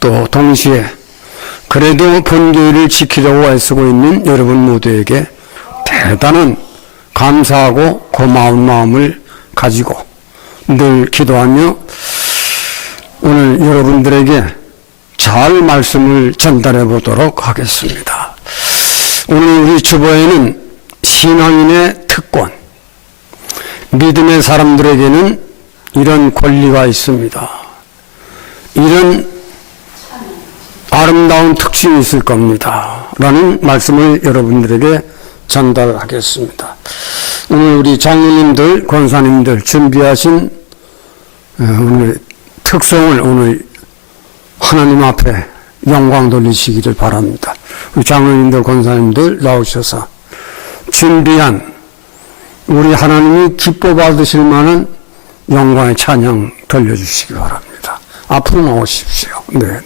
또 동시에 그래도 본교회를 지키려고 애쓰고 있는 여러분 모두에게 대단한 감사하고 고마운 마음을 가지고 늘 기도하며 오늘 여러분들에게 잘 말씀을 전달해 보도록 하겠습니다. 오늘 우리 주보에는 신앙인의 특권, 믿음의 사람들에게는 이런 권리가 있습니다. 이런 아름다운 특징이 있을 겁니다. 라는 말씀을 여러분들에게 전달하겠습니다. 오늘 우리 장로님들, 권사님들 준비하신 오늘 특송을 오늘 하나님 앞에 영광 돌리시기를 바랍니다. 우리 장로님들, 권사님들 나오셔서 준비한 우리 하나님이 기뻐 받으실 만한 영광의 찬양 돌려주시기 바랍니다. 앞으로 나오십시오. 네.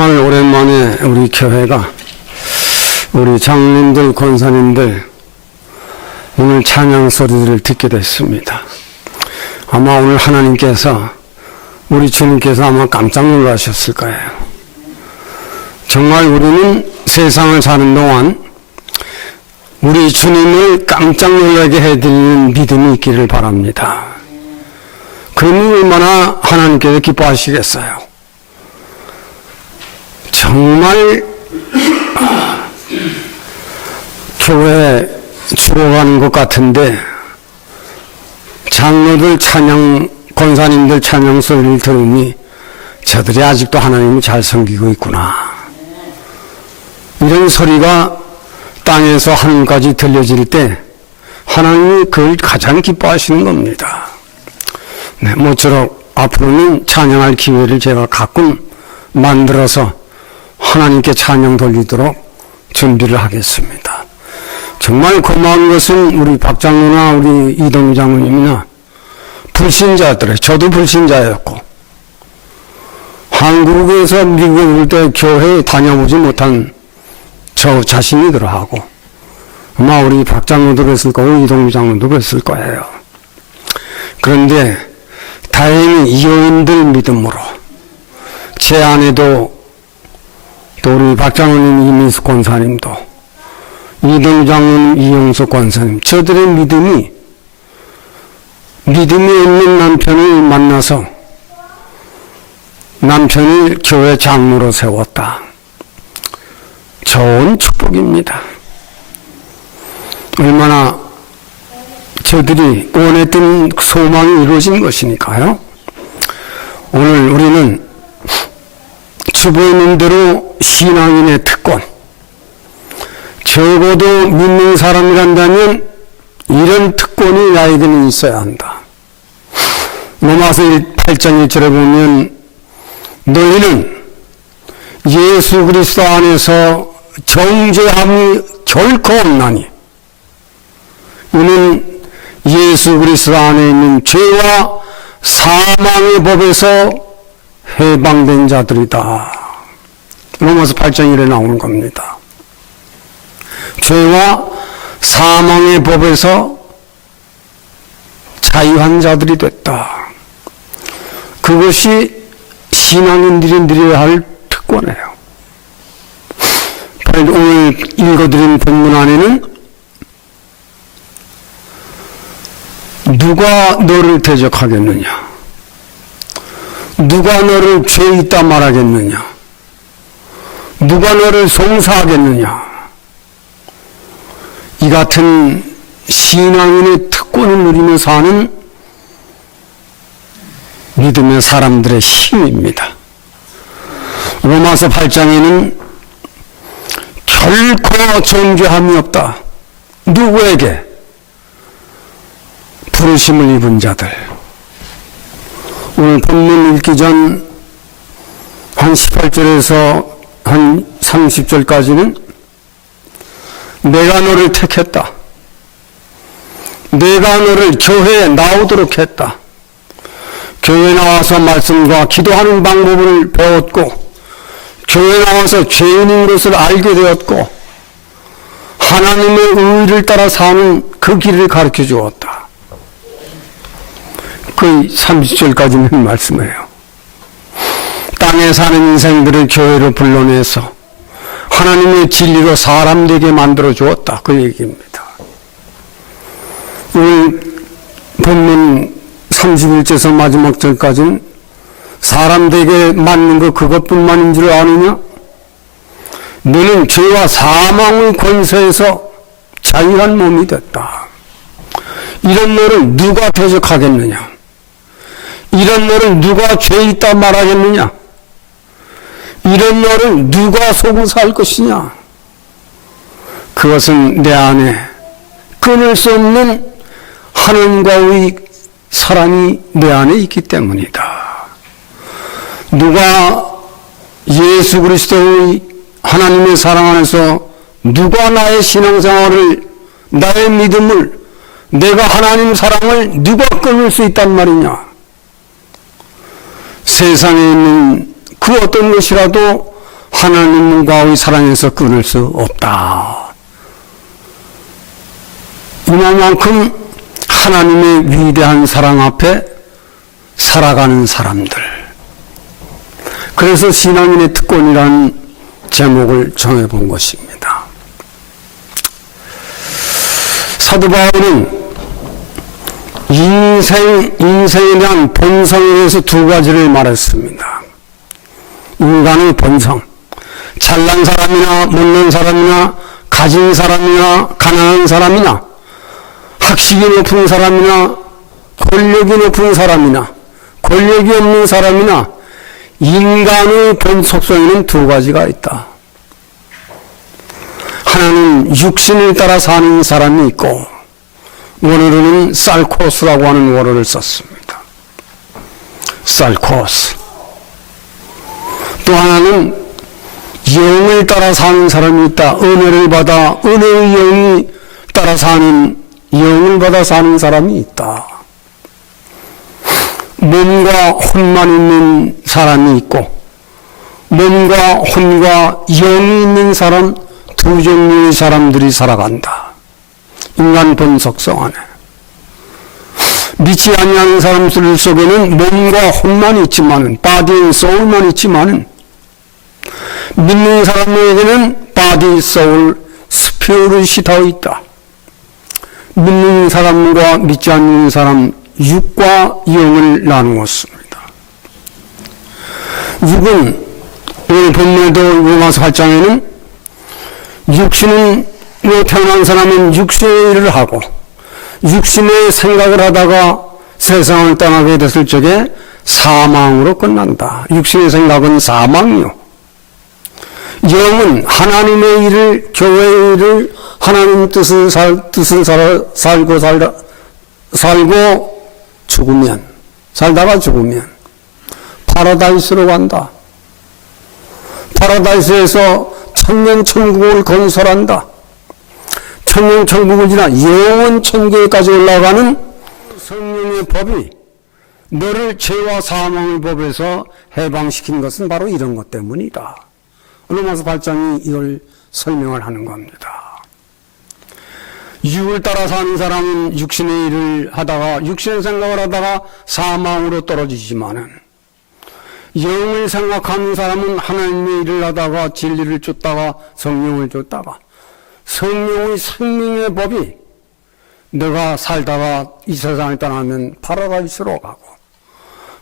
정말 오랜만에 우리 교회가 우리 장로님들, 권사님들 오늘 찬양 소리들을 듣게 됐습니다. 아마 오늘 하나님께서 우리 주님께서 아마 깜짝 놀라셨을 거예요. 정말 우리는 세상을 사는 동안 우리 주님을 깜짝 놀라게 해드리는 믿음이 있기를 바랍니다. 그러면 얼마나 하나님께서 기뻐하시겠어요. 정말 교회 죽어가는 것 같은데 장로들 찬양, 권사님들 찬양 소리를 들으니 저들이 아직도 하나님을 잘 섬기고 있구나. 이런 소리가 땅에서 하늘까지 들려질 때 하나님이 그걸 가장 기뻐하시는 겁니다. 네, 모쪼록 앞으로는 찬양할 기회를 제가 가끔 만들어서 하나님께 찬양 돌리도록 준비를 하겠습니다. 정말 고마운 것은 우리 박장로나 우리 이동 장로님이나 불신자들의, 저도 불신자였고 한국에서 미국에 올 때 교회에 다녀보지 못한 저 자신이 들어하고 아마 우리 박장로도 그랬을 거고 이동 장로도 그랬을 거예요. 그런데 다행히 이호인들 믿음으로 제 아내도 또 우리 박장로님 이민수 권사님도 이동 장로님 이용석 권사님 저들의 믿음이 없는 남편을 만나서 남편을 교회 장로로 세웠다. 좋은 축복입니다. 얼마나 저들이 원했던 소망이 이루어진 것이니까요. 오늘 우리는 주보에 있는 대로 신앙인의 특권, 적어도 믿는 사람이란다면 이런 특권이 나에게는 있어야 한다. 로마서 8장 1절에 보면 너희는 예수 그리스도 안에서 정죄함이 결코 없나니 이는 예수 그리스도 안에 있는 죄와 사망의 법에서 해방된 자들이다. 로마서 8장 1에 나오는 겁니다. 죄와 사망의 법에서 자유한 자들이 됐다. 그것이 신앙인들이 누려야 할 특권이에요. 오늘 읽어드린 본문 안에는 누가 너를 대적하겠느냐? 누가 너를 죄 있다 말하겠느냐? 누가 너를 송사하겠느냐? 이 같은 신앙인의 특권을 누리며 사는 믿음의 사람들의 힘입니다. 로마서 8장에는 결코 정죄함이 없다. 누구에게? 부르심을 입은 자들. 오늘 본문 읽기 전 한 18절에서 한 30절까지는 내가 너를 택했다. 내가 너를 교회에 나오도록 했다. 교회에 나와서 말씀과 기도하는 방법을 배웠고 교회에 나와서 죄인인 것을 알게 되었고 하나님의 의를 따라 사는 그 길을 가르쳐 주었다. 그 30절까지는 말씀이에요. 땅에 사는 인생들을 교회로 불러내서 하나님의 진리로 사람 되게 만들어 주었다. 그 얘기입니다. 오늘 본문 31절에서 마지막 절까지는 사람 되게 만든 거 그것뿐만인 줄 아느냐? 너는 죄와 사망의 권세에서 자유한 몸이 됐다. 이런 너를 누가 대적하겠느냐? 이런 너를 누가 죄 있다 말하겠느냐? 이런 너를 누가 송사할 것이냐? 그것은 내 안에 끊을 수 없는 하나님과의 사랑이 내 안에 있기 때문이다. 누가 예수 그리스도의 하나님의 사랑 안에서 누가 나의 신앙생활을, 나의 믿음을, 내가 하나님 사랑을 누가 끊을 수 있단 말이냐? 세상에 있는 그 어떤 것이라도 하나님과의 사랑에서 끊을 수 없다. 이만큼 하나님의 위대한 사랑 앞에 살아가는 사람들. 그래서 신앙인의 특권이라는 제목을 정해본 것입니다. 사도 바울은 인생에 대한 본성에 대해서 두 가지를 말했습니다. 인간의 본성, 잘난 사람이나 못난 사람이나 가진 사람이나 가난한 사람이나 학식이 높은 사람이나 권력이 높은 사람이나 권력이 없는 사람이나 인간의 본 속성에는 두 가지가 있다. 하나는 육신을 따라 사는 사람이 있고 원어로는 살코스라고 하는 원어를 썼습니다. 살코스. 또 하나는 영을 따라 사는 사람이 있다. 은혜를 받아 은혜의 영이 따라 사는 영을 받아 사는 사람이 있다. 몸과 혼만 있는 사람이 있고 몸과 혼과 영이 있는 사람 두 종류의 사람들이 살아간다. 인간 본속성 안에. 믿지 아니하는 사람들 속에는 몸과 혼만 있지만은 body and soul만 있지만은 믿는 사람에게는 body, soul, spirit이 더 있다. 믿는 사람과 믿지 않는 사람 육과 영을 나누었습니다. 육은 오늘 본문에도 로마서 8장에는 육신으로 태어난 사람은 육신의 일을 하고 육신의 생각을 하다가 세상을 떠나게 됐을 적에 사망으로 끝난다. 육신의 생각은 사망이요. 영은 하나님의 일을, 교회의 일을, 하나님 뜻을 살고 죽으면, 살다가 죽으면 파라다이스로 간다. 파라다이스에서 천년천국을 건설한다. 천년천국을 지나 영원 천국에까지 올라가는 성령의 법이 너를 죄와 사망의 법에서 해방시킨 것은 바로 이런 것 때문이다. 로마서 8장이 이걸 설명을 하는 겁니다. 육을 따라 사는 사람은 육신의 일을 하다가 육신의 생각을 하다가 사망으로 떨어지지만은 영을 생각하는 사람은 하나님의 일을 하다가 진리를 쫓다가 성령을 쫓다가 성령의 생명의 법이 너가 살다가 이 세상을 떠나면 파라다이스로 가고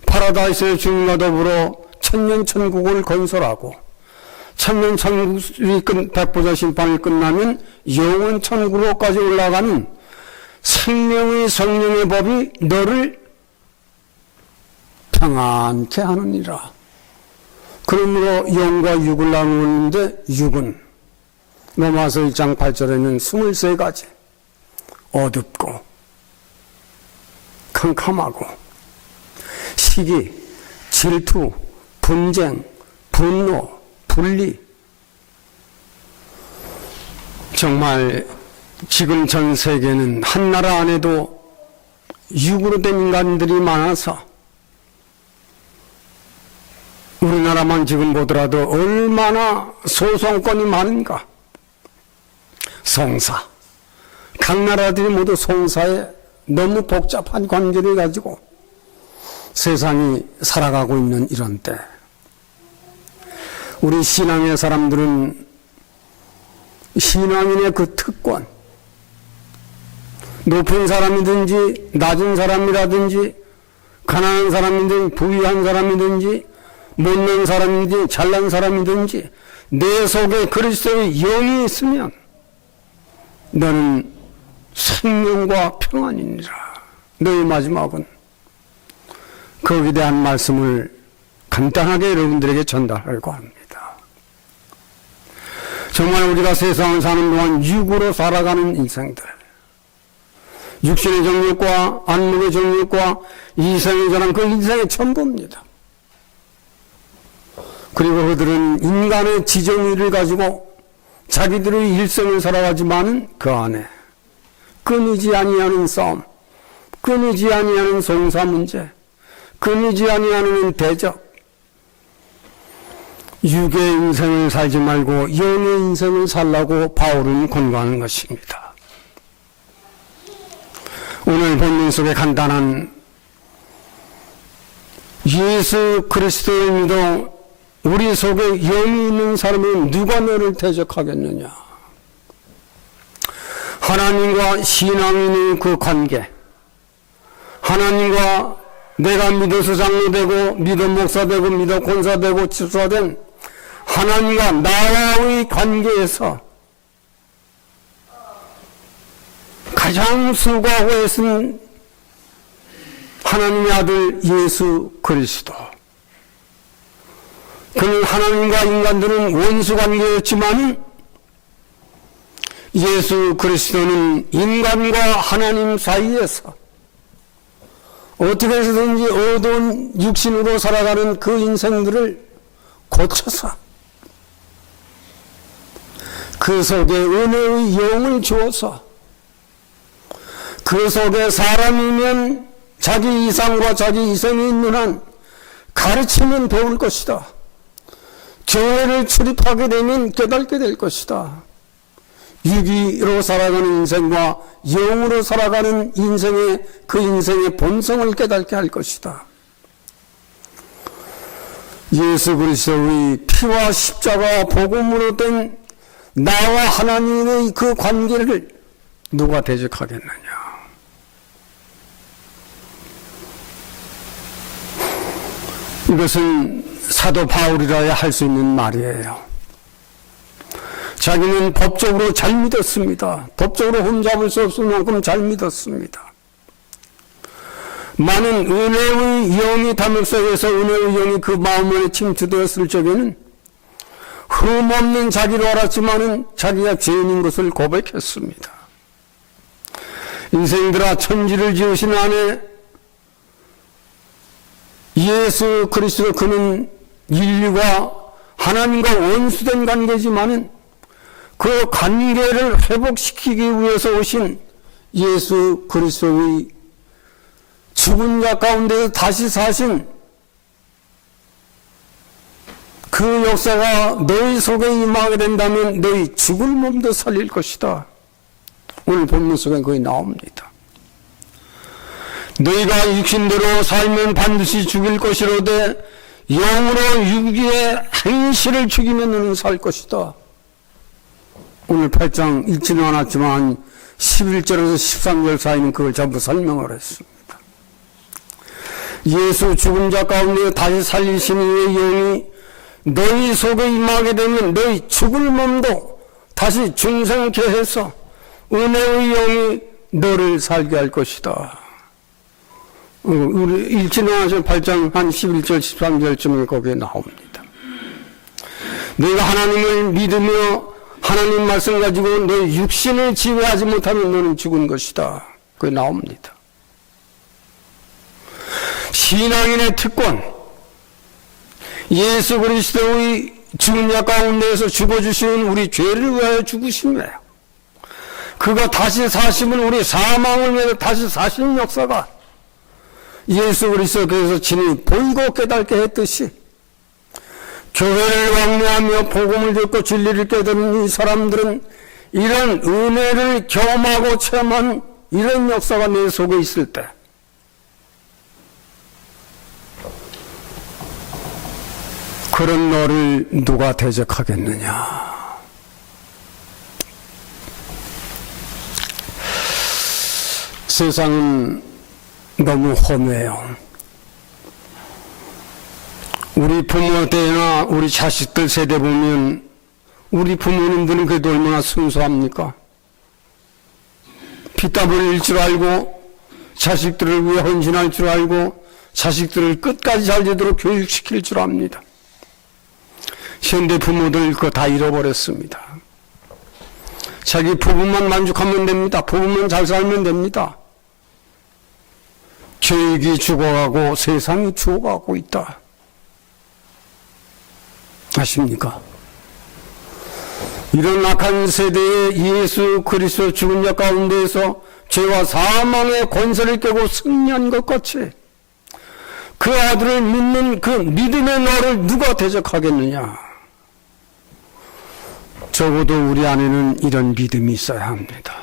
파라다이스의 주님과 더불어 천년천국을 건설하고 천년천국이 백보자 심판이 끝나면 영원천국으로까지 올라가는 생명의 성령의 법이 너를 평안케 하느니라. 그러므로 영과 육을 나누었는데 육은 로마서 1장 8절에는 23가지 어둡고 캄캄하고 시기, 질투, 분쟁, 분노, 분리. 정말 지금 전 세계는 한 나라 안에도 육으로 된 인간들이 많아서 우리나라만 지금 보더라도 얼마나 소송권이 많은가. 송사. 각 나라들이 모두 송사에 너무 복잡한 관계를 가지고 세상이 살아가고 있는 이런 때 우리 신앙의 사람들은 신앙인의 그 특권, 높은 사람이든지 낮은 사람이라든지 가난한 사람이든지 부유한 사람이든지 못난 사람이든지 잘난 사람이든지 내 속에 그리스도의 영이 있으면 너는 생명과 평안이니라. 너의 마지막은 거기에 대한 말씀을 간단하게 여러분들에게 전달하려고 합니다. 정말 우리가 세상을 사는 동안 육으로 살아가는 인생들, 육신의 정욕과 안목의 정욕과 이생에 전한 그 인생의 전부입니다. 그리고 그들은 인간의 지정의를 가지고 자기들의 일생을 살아가지만 그 안에 끊이지 아니하는 싸움, 끊이지 아니하는 송사 문제, 끊이지 아니하는 대적, 육의 인생을 살지 말고 영의 인생을 살라고 바울은 권고하는 것입니다. 오늘 본문 속에 간단한 예수 그리스도를 믿어 우리 속에 영이 있는 사람은 누가 너를 대적하겠느냐. 하나님과 신앙인의 그 관계, 하나님과 내가 믿어서 장로되고 믿어 목사되고 믿어 권사되고 집사된 하나님과 나와의 관계에서 가장 수고하고 애쓴 하나님의 아들 예수 그리스도. 그는 하나님과 인간들은 원수 관계였지만 예수 그리스도는 인간과 하나님 사이에서 어떻게 해서든지 어두운 육신으로 살아가는 그 인생들을 고쳐서 그 속에 은혜의 영을 주어서 그 속에 사람이면 자기 이상과 자기 이성이 있는 한 가르치면 배울 것이다. 교회를 출입하게 되면 깨닫게 될 것이다. 육이로 살아가는 인생과 영으로 살아가는 인생의 그 인생의 본성을 깨닫게 할 것이다. 예수 그리스도의 피와 십자가 복음으로 된 나와 하나님의 그 관계를 누가 대적하겠느냐. 이것은 사도 바울이라야 할 수 있는 말이에요. 자기는 법적으로 잘 믿었습니다. 법적으로 흠잡을 수 없을 만큼 잘 믿었습니다. 많은 은혜의 영이 담을 속에서 은혜의 영이 그 마음 안에 침투되었을 적에는 흠없는 자기로 알았지만은 자기가 죄인인 것을 고백했습니다. 인생들아, 천지를 지으신 안에 예수 그리스도, 그는 인류가 하나님과 원수된 관계지만은 그 관계를 회복시키기 위해서 오신 예수 그리스도의 죽은 자 가운데서 다시 사신 그 역사가 너희 속에 임하게 된다면 너희 죽을 몸도 살릴 것이다. 오늘 본문 속에 거의 나옵니다. 너희가 육신대로 살면 반드시 죽일 것이로되 영으로 육의 행실을 죽이면 너는 살 것이다. 오늘 8장 읽지는 않았지만 11절에서 13절 사이는 그걸 전부 설명을 했습니다. 예수 죽은 자 가운데 다시 살리신 이의 영이 너희 속에 임하게 되면 너희 죽을 몸도 다시 중생케 해서 은혜의 영이 너를 살게 할 것이다. 우리 읽지는 않았지만 8장 한 11절 13절쯤에 거기에 나옵니다. 너희가 하나님을 믿으며 하나님 말씀 가지고 너희 육신을 지배하지 못하면 너는 죽은 것이다. 그게 나옵니다. 신앙인의 특권, 예수 그리스도의 죽은 자 가운데에서 죽어주시는 우리 죄를 위하여 죽으심이에요. 그가 다시 사시면 우리 사망을 위해서 다시 사시는 역사가 예수 그리스도께서 친히 보이고 깨닫게 했듯이 교회를 왕래하며 복음을 듣고 진리를 깨닫는 이 사람들은 이런 은혜를 경험하고 체험한 이런 역사가 내 속에 있을 때 그런 너를 누가 대적하겠느냐. 세상은 너무 험해요. 우리 부모 때나 우리 자식들 세대 보면 우리 부모님들은 그래도 얼마나 순수합니까? 피땀 흘릴 줄 알고 자식들을 위해 헌신할 줄 알고 자식들을 끝까지 잘 되도록 교육시킬 줄 압니다. 현대 부모들 그거 다 잃어버렸습니다. 자기 부부만 만족하면 됩니다. 부부만 잘 살면 됩니다. 교육이 죽어가고 세상이 죽어가고 있다. 아십니까? 이런 악한 세대에 예수 그리스도 죽은 자 가운데에서 죄와 사망의 권세를 깨고 승리한 것 같이 그 아들을 믿는 그 믿음의 너를 누가 대적하겠느냐. 적어도 우리 안에는 이런 믿음이 있어야 합니다.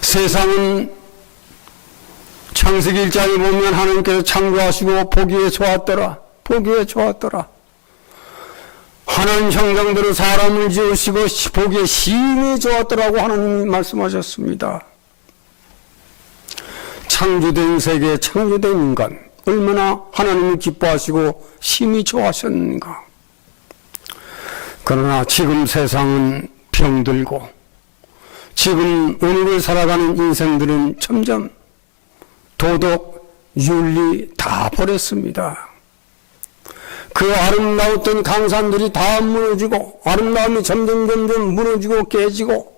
세상은 창세기 1장에 보면 하나님께서 창조하시고 보기에 좋았더라. 보기에 좋았더라. 하나님 형상대로 사람을 지으시고 보기에 심히 좋았더라고 하나님이 말씀하셨습니다. 창조된 세계, 창조된 인간 얼마나 하나님이 기뻐하시고 심히 좋아하셨는가. 그러나 지금 세상은 병들고 지금 오늘을 살아가는 인생들은 점점 도덕, 윤리 다 버렸습니다. 그 아름다웠던 강산들이 다 무너지고 아름다움이 점점 무너지고 깨지고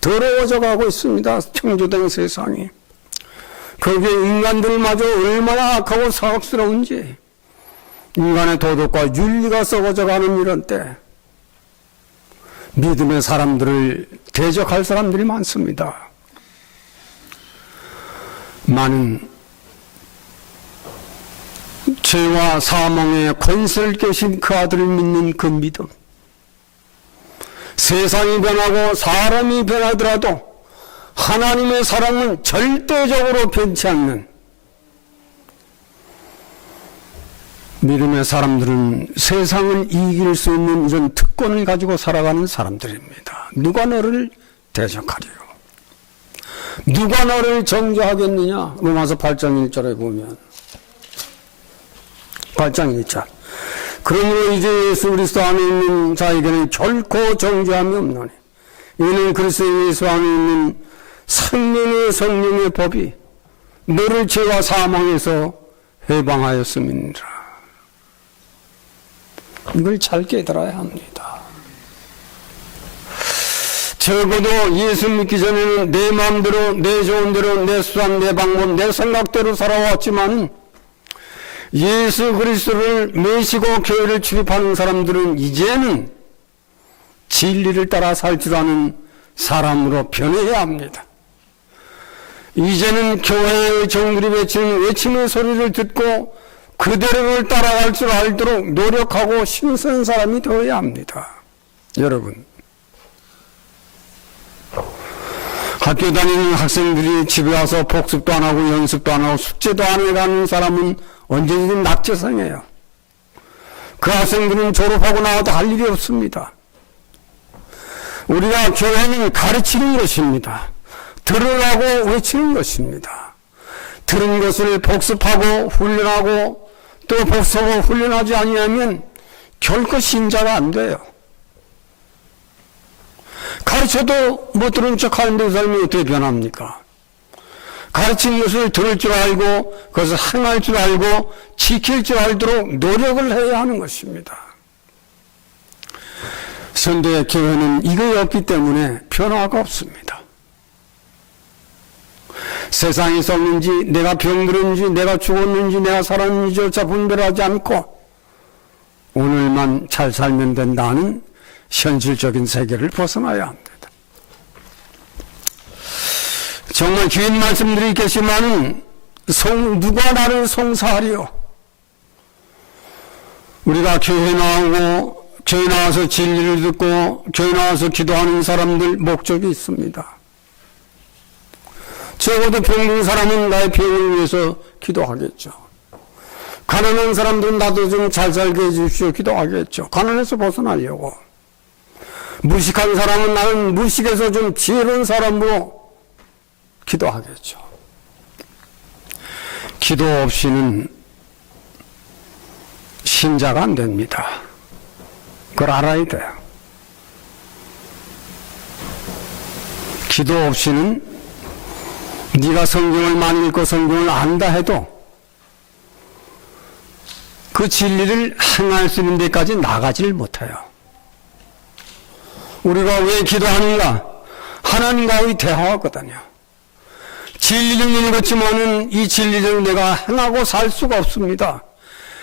더러워져 가고 있습니다. 창조된 세상이. 거기에 인간들마저 얼마나 악하고 사악스러운지, 인간의 도덕과 윤리가 썩어져 가는 이런 때 믿음의 사람들을 대적할 사람들이 많습니다. 많은 죄와 사망의 권세를 껴신 그 아들을 믿는 그 믿음, 세상이 변하고 사람이 변하더라도 하나님의 사랑은 절대적으로 변치 않는 믿음의 사람들은 세상을 이길 수 있는 이런 특권을 가지고 살아가는 사람들입니다. 누가 너를 대적하리요? 누가 너를 정죄하겠느냐? 로마서 8장 1절에 보면 8장 1절. 그러므로 이제 예수 그리스도 안에 있는 자에게는 결코 정죄함이 없나니 이는 그리스도 예수 안에 있는 생명의 성령의 법이 너를 죄와 사망에서 해방하였음이니라. 이걸 잘 깨달아야 합니다. 적어도 예수 믿기 전에는 내 마음대로, 내 좋은 대로, 내 수단, 내 방법, 내 생각대로 살아왔지만 예수 그리스도를 모시고 교회를 출입하는 사람들은 이제는 진리를 따라 살 줄 아는 사람으로 변해야 합니다. 이제는 교회의 종들이 외치는 외침의 소리를 듣고 그대로를 따라갈 줄 알도록 노력하고 신선 사람이 되어야 합니다. 여러분, 학교 다니는 학생들이 집에 와서 복습도 안 하고 연습도 안 하고 숙제도 안 해가는 사람은 언제든지 낙제생이에요. 그 학생들은 졸업하고 나와도 할 일이 없습니다. 우리가 교회는 가르치는 것입니다. 들으라고 외치는 것입니다. 들은 것을 복습하고 훈련하고 또 복습하고 훈련하지 아니하면 결코 신자가 안 돼요. 가르쳐도 못 들은 척 하는데 그 사람이 어떻게 변합니까? 가르친 것을 들을 줄 알고 그것을 행할 줄 알고 지킬 줄 알도록 노력을 해야 하는 것입니다. 현대 교회는 이거 없기 때문에 변화가 없습니다. 세상이 썩는지 내가 병들었는지 내가 죽었는지 내가 살았는지조차 분별하지 않고 오늘만 잘 살면 된다는 현실적인 세계를 벗어나야 합니다. 정말 긴 말씀들이 계시지만 누가 나를 송사하리요? 우리가 교회 나오고 교회 나와서 진리를 듣고 교회 나와서 기도하는 사람들 목적이 있습니다. 적어도 병든 사람은 나의 병을 위해서 기도하겠죠. 가난한 사람들은 나도 좀 잘 살게 해주십시오 기도하겠죠. 가난에서 벗어나려고. 무식한 사람은 나는 무식에서 좀 지혜로운 사람으로 기도하겠죠. 기도 없이는 신자가 안 됩니다. 그걸 알아야 돼요. 기도 없이는 네가 성경을 많이 읽고 성경을 안다 해도 그 진리를 행할 수 있는 데까지 나가지를 못해요. 우리가 왜 기도하는가? 하나님과의 대화거든요. 진리를 읽었지만은 이 진리를 내가 행하고 살 수가 없습니다.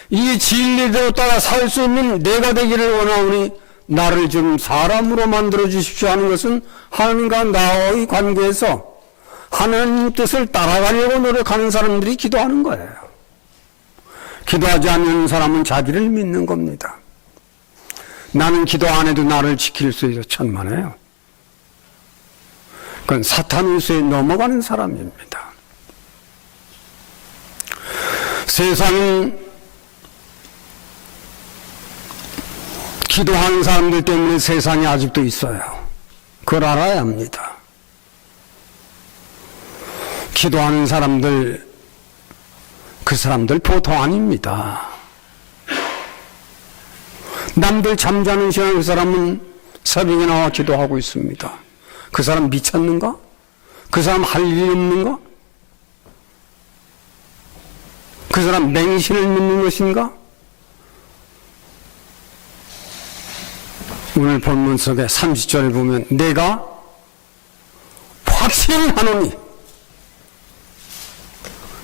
이 진리대로 따라 살 수 있는 내가 되기를 원하오니 나를 좀 사람으로 만들어 주십시오 하는 것은 하나님과 나의 관계에서 하나님 뜻을 따라가려고 노력하는 사람들이 기도하는 거예요. 기도하지 않는 사람은 자기를 믿는 겁니다. 나는 기도 안 해도 나를 지킬 수 있어 천만에요. 그건 사탄 우수에 넘어가는 사람입니다. 세상은 기도하는 사람들 때문에 세상이 아직도 있어요. 그걸 알아야 합니다. 기도하는 사람들, 그 사람들 보통 아닙니다. 남들 잠자는 시간에 그 사람은 새벽에 나와 기도하고 있습니다. 그 사람 미쳤는가? 그 사람 할 일이 없는가? 그 사람 맹신을 믿는 것인가? 오늘 본문 속에 30절을 보면 내가 확신하노니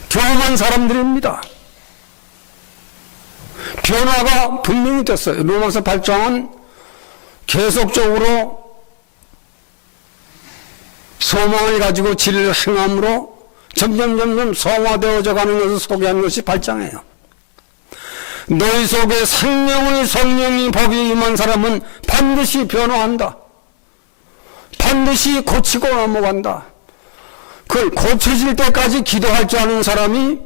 교만한 사람들입니다. 변화가 분명히 됐어요. 로마서 8장은 계속적으로 소망을 가지고 진리를 행함으로 점점 성화되어져 가는 것을 소개하는 것이 8장이에요. 너희 속에 생명의 성령이 법이 임한 사람은 반드시 변화한다. 반드시 고치고 넘어간다. 그걸 고쳐질 때까지 기도할 줄 아는 사람이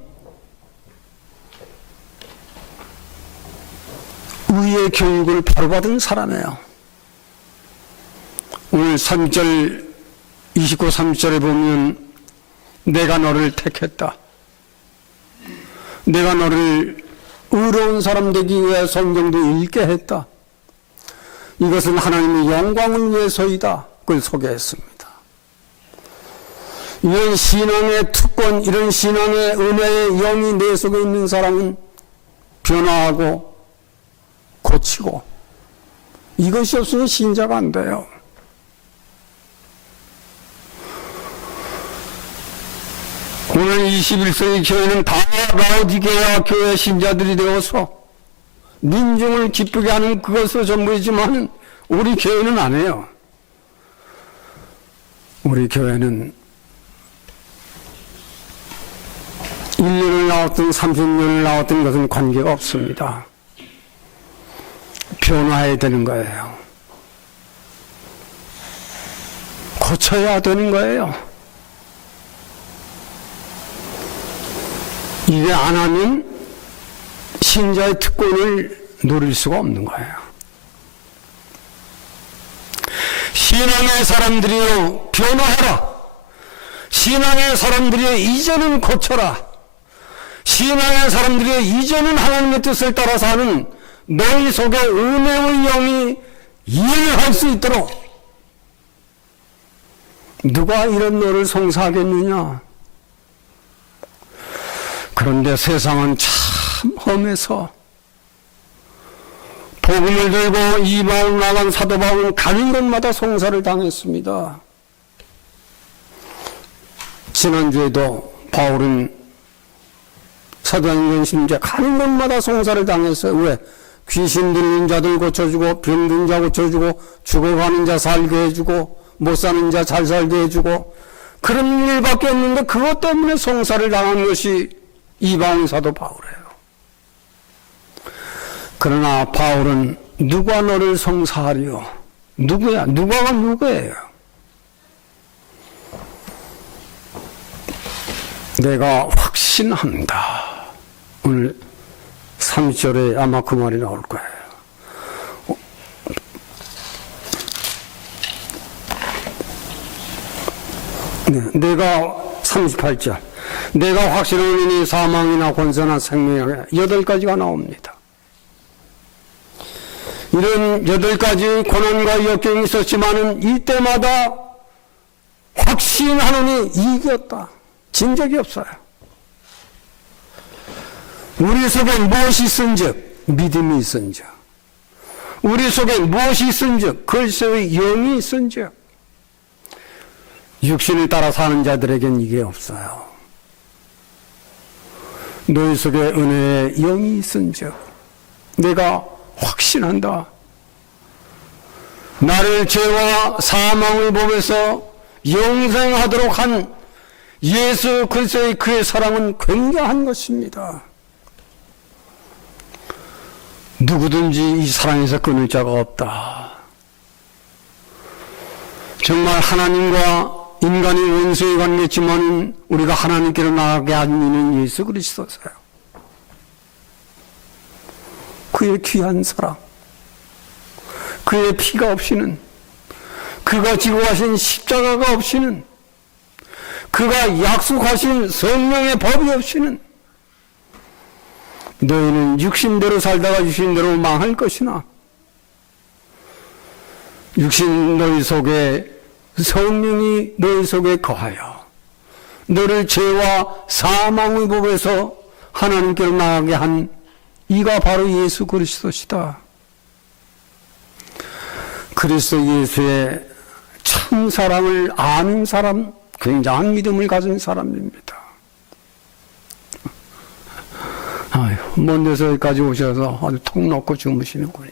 의의 교육을 바로 받은 사람이에요. 오늘 3절 29, 30절에 보면 내가 너를 택했다. 내가 너를 의로운 사람 되기 위해 성경도 읽게 했다. 이것은 하나님의 영광을 위해서이다. 그걸 소개했습니다. 이런 신앙의 특권, 이런 신앙의 은혜의 영이 내 속에 있는 사람은 변화하고 고치고, 이것이 없으면 신자가 안 돼요. 오늘 21세기 교회는 다 라오디게아 교회 신자들이 되어서 민중을 기쁘게 하는 그것으로 전부이지만 우리 교회는 안 해요. 우리 교회는 1년을 나왔든 30년을 나왔든 것은 관계가 없습니다. 변화해야 되는 거예요. 고쳐야 되는 거예요. 이게 안 하면 신자의 특권을 누릴 수가 없는 거예요. 신앙의 사람들이여 변화하라. 신앙의 사람들이여 이제는 고쳐라. 신앙의 사람들이여 이제는 하나님의 뜻을 따라서 하는 너희 속에 은혜의 영이 이행할 수 있도록. 누가 이런 너를 송사하겠느냐? 그런데 세상은 참 험해서 복음을 들고 이방을 나간 사도 바울은 가는 곳마다 송사를 당했습니다. 지난주에도 바울은 사도행전 10장 가는 곳마다 송사를 당했어요. 왜? 귀신 들린 자들 고쳐주고, 병든 자 고쳐주고, 죽어가는 자 살게 해주고, 못 사는 자 잘 살게 해주고, 그런 일밖에 없는데 그것 때문에 송사를 당한 것이 이방 사도 바울이에요. 그러나 바울은 누가 너를 송사하리요? 누구야? 누가가 누구예요? 내가 확신한다. 오늘 3절에 아마 그 말이 나올 거예요. 네, 내가 38절. 내가 확신하노니 사망이나 권세나 생명이나 8가지가 나옵니다. 이런 8가지 고난과 역경이 있었지만은 이때마다 확신하노니 이겼다. 진 적이 없어요. 우리 속에 무엇이 있은즉 믿음이 있은즉, 우리 속에 무엇이 있은즉 글쎄의 영이 있은즉, 육신을 따라 사는 자들에겐 이게 없어요. 너희 속에 은혜의 영이 있은즉 내가 확신한다. 나를 죄와 사망의 법에서 영생하도록 한 예수 그리스도의 그의 사랑은 굉장한 것입니다. 누구든지 이 사랑에서 끊을 자가 없다. 정말 하나님과 인간이 원수의 관계지만 우리가 하나님께로 나아가게 한 이는 예수 그리스도세요. 그의 귀한 사랑, 그의 피가 없이는, 그가 지고 가신 십자가가 없이는, 그가 약속하신 성령의 법이 없이는 너희는 육신대로 살다가 육신대로 망할 것이나 육신 너희 속에 성령이 너희 속에 거하여 너를 죄와 사망의 법에서 하나님께로 나가게 한 이가 바로 예수 그리스도시다. 그리스도 예수의 참 사랑을 아는 사람, 굉장한 믿음을 가진 사람입니다. 아휴, 먼 데서 여기까지 오셔서 아주 통 놓고 주무시는군요.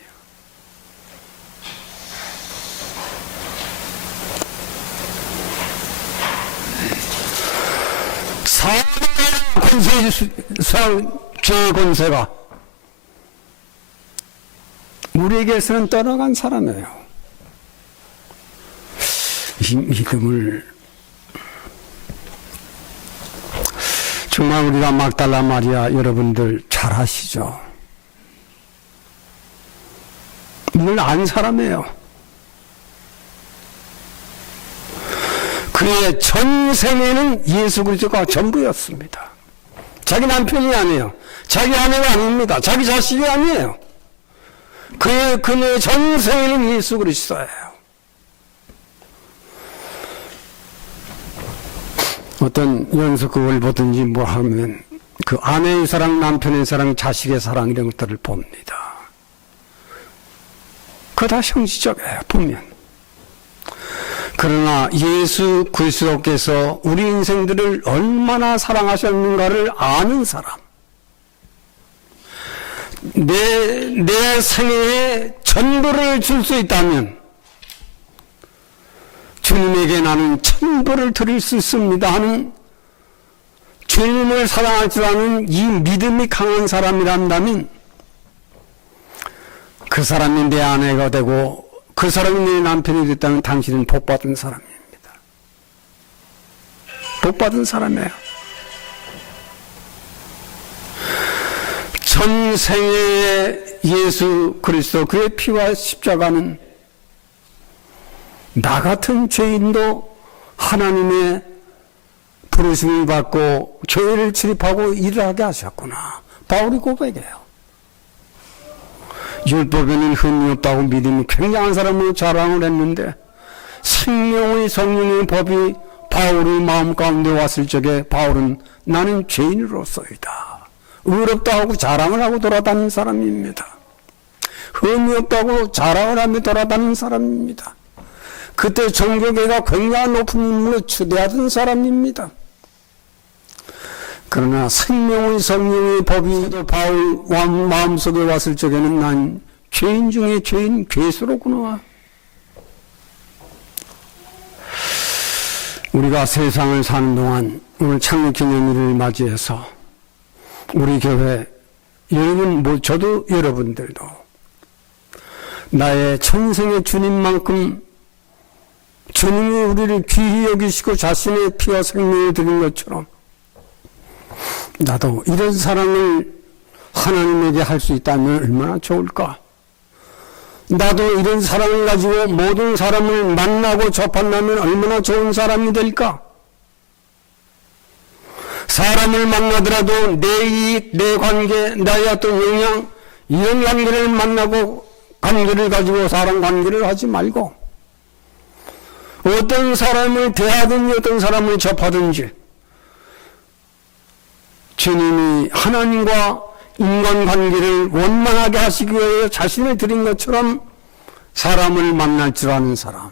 죄의 권세가 우리에게서는 떠나간 사람이에요. 이 믿음을 정말 우리가 막달라 마리아 여러분들 잘 아시죠? 이걸 안 사람이에요. 그의 전생에는 예수 그리스도가 전부였습니다. 자기 남편이 아니에요. 자기 아내가 아닙니다. 자기 자식이 아니에요. 그의 전생에는 예수 그리스도예요. 어떤 연속극을 보든지 뭐 하면 그 아내의 사랑, 남편의 사랑, 자식의 사랑 이런 것들을 봅니다. 그거 다 형식적이에요, 보면. 그러나 예수 그리스도께서 우리 인생들을 얼마나 사랑하셨는가를 아는 사람, 내 생애에 전부를 줄 수 있다면 주님에게 나는 천부를 드릴 수 있습니다 하는, 주님을 사랑하지 않은 이 믿음이 강한 사람이란다면 그 사람이 내 아내가 되고 그 사람이 내 남편이 됐다면 당신은 복받은 사람입니다. 복받은 사람이에요. 전생애의 예수 그리스도 그의 피와 십자가는 나 같은 죄인도 하나님의 부르심을 받고 교회를 출입하고 일을 하게 하셨구나. 바울이 고백해요. 율법에는 흠이 없다고 믿음이 굉장한 사람으로 자랑을 했는데 생명의 성령의 법이 바울의 마음 가운데 왔을 적에 바울은 나는 죄인으로서이다, 의롭다 하고 자랑을 하고 돌아다니는 사람입니다. 흠이 없다고 자랑을 하며 돌아다니는 사람입니다. 그때 종교계가 굉장히 높은 인물로 추대하던 사람입니다. 그러나 생명의 성령의 법이 바울 마음속에 왔을 적에는 난 죄인 중에 죄인, 괴수로구나. 우리가 세상을 사는 동안 오늘 창립기념일을 맞이해서 우리 교회 여러분, 저도 여러분들도 나의 천생의 주님만큼 주님이 우리를 귀히 여기시고 자신의 피와 생명을 드린 것처럼 나도 이런 사랑을 하나님에게 할 수 있다면 얼마나 좋을까. 나도 이런 사랑을 가지고 모든 사람을 만나고 접한다면 얼마나 좋은 사람이 될까. 사람을 만나더라도 내 이익, 내 관계, 나의 어떤 영향, 이런 관계를 만나고 관계를 가지고 사람 관계를 하지 말고 어떤 사람을 대하든지 어떤 사람을 접하든지 주님이 하나님과 인간관계를 원만하게 하시기 위해 자신을 드린 것처럼 사람을 만날 줄 아는 사람.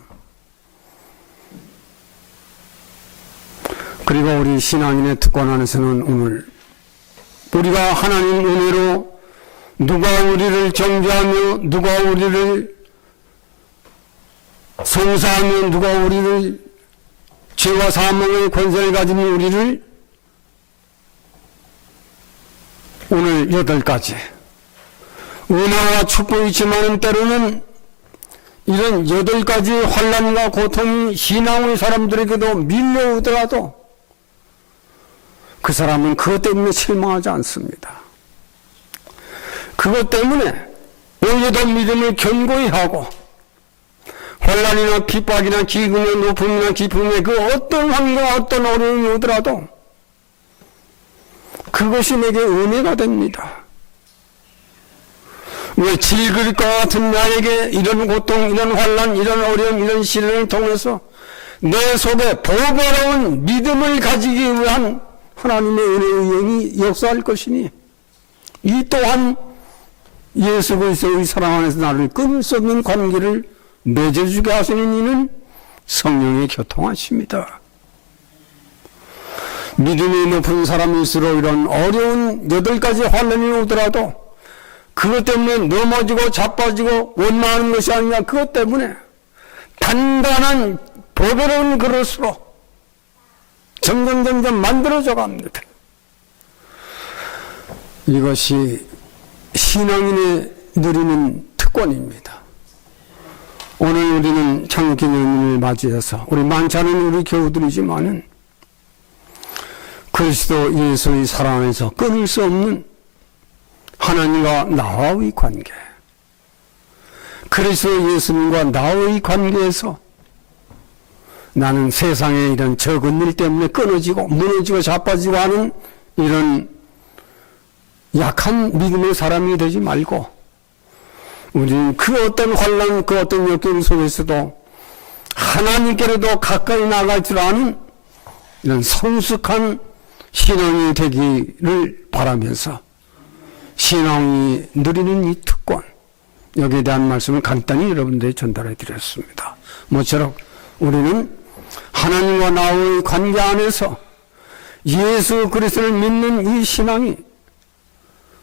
그리고 우리 신앙인의 특권 안에서는 오늘 우리가 하나님 은혜로 누가 우리를 정죄하며 누가 우리를 송사하며 누가 우리를 죄와 사망의 권세를 가진 우리를 오늘 8가지 은혜와 축복이 있지만 때로는 이런 8가지 환난과 고통이 신앙의 사람들에게도 밀려오더라도 그 사람은 그것 때문에 실망하지 않습니다. 그것 때문에 오히려 더 믿음을 견고히 하고 환난이나 핍박이나 기근이나 높음이나 기쁨에 그 어떤 환경, 어떤 어려움이 오더라도 그것이 내게 은혜가 됩니다. 왜 질그릇과 같은 나에게 이런 고통, 이런 환난, 이런 어려움, 이런 시련을 통해서 내 속에 보배로운 믿음을 가지기 위한 하나님의 은혜의 영이 역사할 것이니 이 또한 예수 그리스도의 사랑 안에서 나를 끊을 수 없는 관계를 맺어주게 하시는 이는 성령의 교통하십니다. 믿음이 높은 사람일수록 이런 어려운 8가지 환난이 오더라도 그것 때문에 넘어지고 자빠지고 원망하는 것이 아니라 그것 때문에 단단한 보배로운 그릇으로 점점 만들어져 갑니다. 이것이 신앙인의 누리는 특권입니다. 오늘 우리는 창립기념일을 맞이해서 우리 많지 않은 우리 교우들이지만은 그리스도 예수의 사랑 안에서 끊을 수 없는 하나님과 나와의 관계, 그리스도 예수님과 나의 관계에서 나는 세상의 이런 적은 일 때문에 끊어지고 무너지고 자빠지고 하는 이런 약한 믿음의 사람이 되지 말고 우리는 그 어떤 환난, 그 어떤 역경 속에서도 하나님께로도 가까이 나갈 줄 아는 이런 성숙한 신앙이 되기를 바라면서 신앙이 누리는 이 특권, 여기에 대한 말씀을 간단히 여러분들에 전달해 드렸습니다. 모쪼록 우리는 하나님과 나의 관계 안에서 예수 그리스도를 믿는 이 신앙이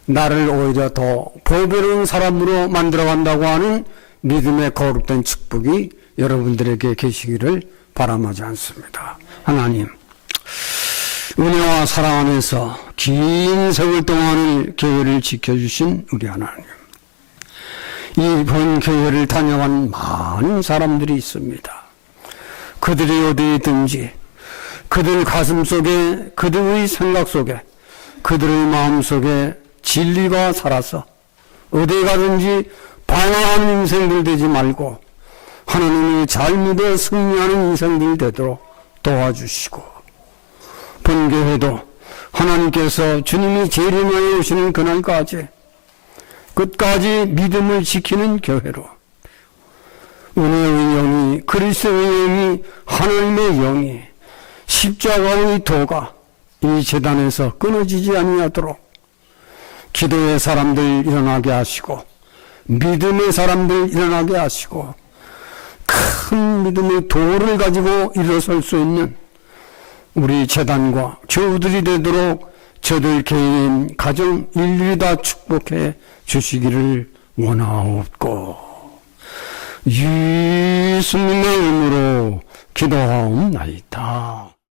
나를 오히려 더 보배로운 사람으로 만들어간다고 하는 믿음의 거룩된 축복이 여러분들에게 계시기를 바람하지 않습니다. 하나님, 은혜와 사랑 안에서 긴 세월 동안을 교회를 지켜주신 우리 하나님, 이번 교회를 다녀간 많은 사람들이 있습니다. 그들이 어디에 있든지 그들 가슴 속에, 그들의 생각 속에, 그들의 마음 속에 진리가 살아서 어디에 가든지 방황하는 인생들 되지 말고 하나님의 잘 믿어 승리하는 인생들 되도록 도와주시고, 본교회도 하나님께서 주님이 재림하여 오시는 그날까지 끝까지 믿음을 지키는 교회로, 은혜의 영이, 그리스도의 영이, 하나님의 영이, 십자가의 도가 이 제단에서 끊어지지 아니하도록 기도의 사람들 일어나게 하시고 믿음의 사람들 일어나게 하시고 큰 믿음의 도를 가지고 일어설 수 있는 우리 제단과 교우들이 되도록 저들 개인, 가정, 인류를 다 축복해 주시기를 원하옵고 예수님의 이름으로 기도하옵나이다.